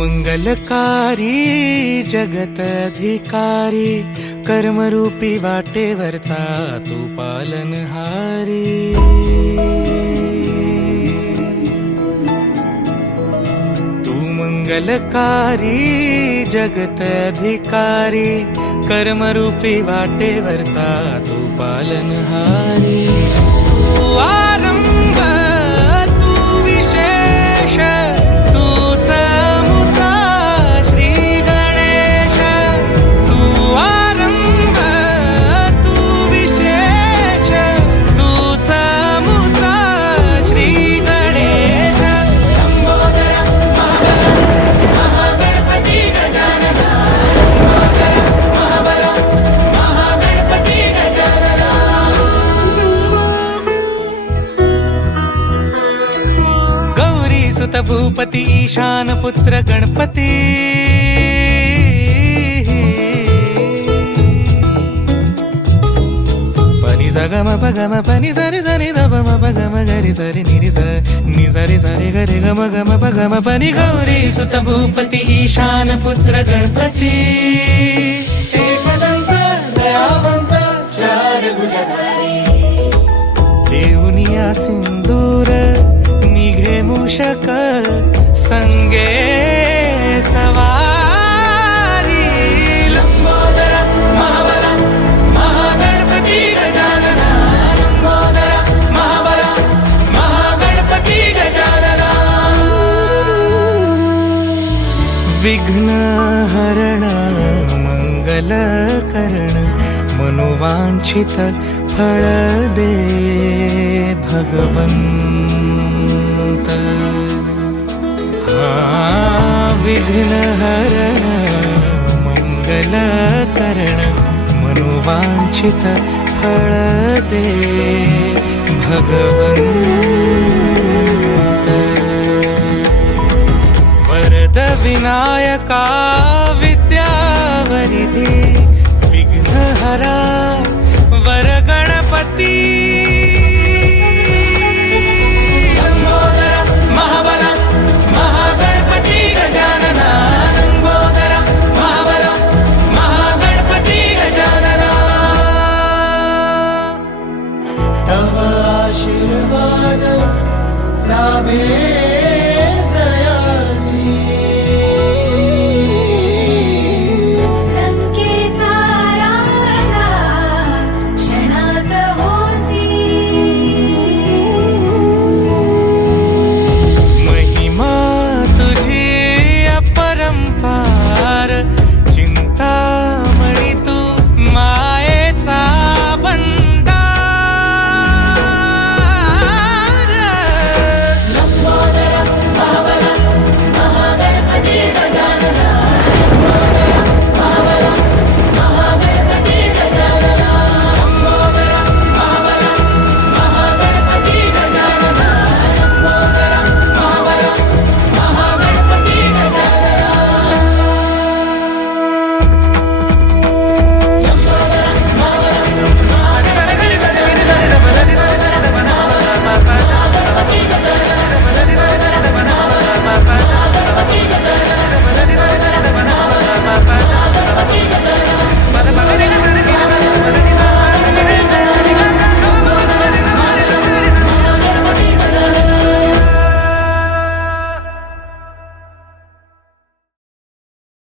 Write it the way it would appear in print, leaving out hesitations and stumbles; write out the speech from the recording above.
मंगलकारी जगत अधिकारी, कर्मरूपी वाटेवरचा तू पालनहारी। तू मंगलकारी जगत अधिकारी, कर्मरूपी वाटेवरचा तू पालनहारी। तू आरंभ तू विशेष, तूच मुचा श्री गणेश। तू आरंभ तू विशेष, तूच मुचा श्री गणेश। लंबोदर महागणपती गजानना, लंबोदर महागणपती गजानना। गौरी सुत भूपती ईशान पुत्र गणपती। पनि सगम पगम पनि सरि सरि दप म पगम गरि सरि निरि स नि सरि सरि गरि गम गम पगम पनि। गौरी सुत भूपती ईशान पुत्र गणपती। एकदंत दयावंत चार भुजधारी, देऊनिया सिंदूर निघे मूषक संगे सवारी। लंबोदर महाबल महागणपती गजानना, लंबोदर महाबल महागणपती गजानना। विघ्न हरण मंगल करण, मनोवांछित फळ दे भगवंत। विघ्न हरण मंगल करण, मनोवांछित फळ दे भगवंत। वरद विनायका विद्यावरिधी, विघ्नहरा